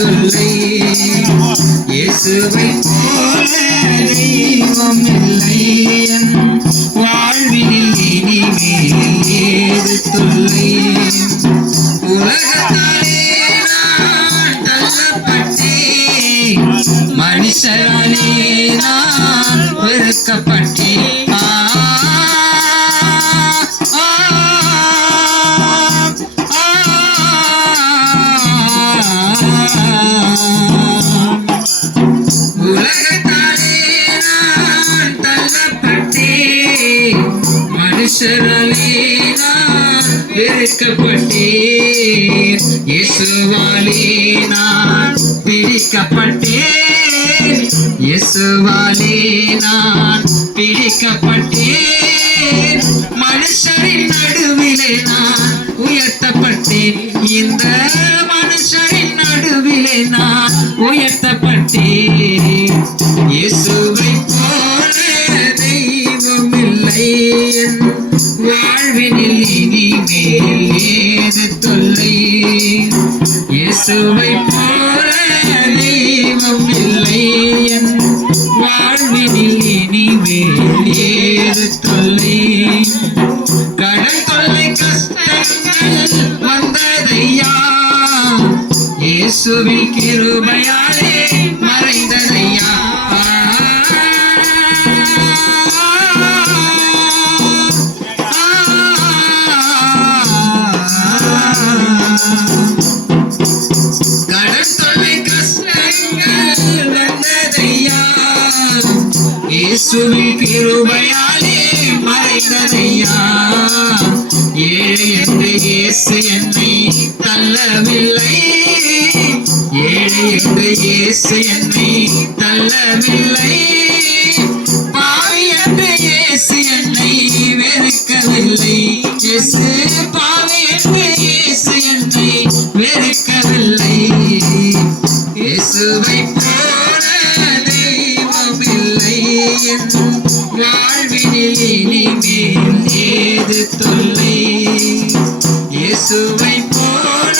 தொல்லை இயேசுவை போல தெய்வம் இல்லை என் வாழ்வினில் இனிமேல் ஏது தொல்லை உலகத்தாலே நான் தள்ளப்பட்டேன். நான் வெறுக்கப்பட்டேன். மனுஷராலே நான் வெறுக்கப்பட்டேன். இயேசுவாலே நான் பிடிக்கப்பட்டேன் இயேசுவாலே நான் பிடிக்கப்பட்டேன் மனுஷரின் நடுவிலே நான் உயர்த்தப்பட்டேன். இந்த மனுஷரின் நடுவிலே நான் உயர்த்தப்பட்டேன். இயேசுவை போல தெய்வம் இல்லை என் வாழ்வினில் இனிமேல் ஏது தொல்லை? இயேசுவை போல தெய்வம் இல்லை என் வாழ்வினில் இனிமேல் ஏது தொல்லை? கடன் தொல்லை கஷ்டங்கள் வந்ததையா? இயேசுவின் கிருபையா இயேசுவின் கிருபையாலே மறைந்ததையா ஏழை என்று இயேசு என்னை தள்ளவில்லை. ஏழை என்று இயேசு என்னை தள்ளவில்லை. பாவி என்று இயேசு என்னை வெறுக்கவில்லை. இயேசு பாவி என்று இயேசு என்னை வெறுக்கவில்லை. இயேசுவை என் வாழ்வினில் இனிமேல் ஏது தொல்லை? இயேசுவை போல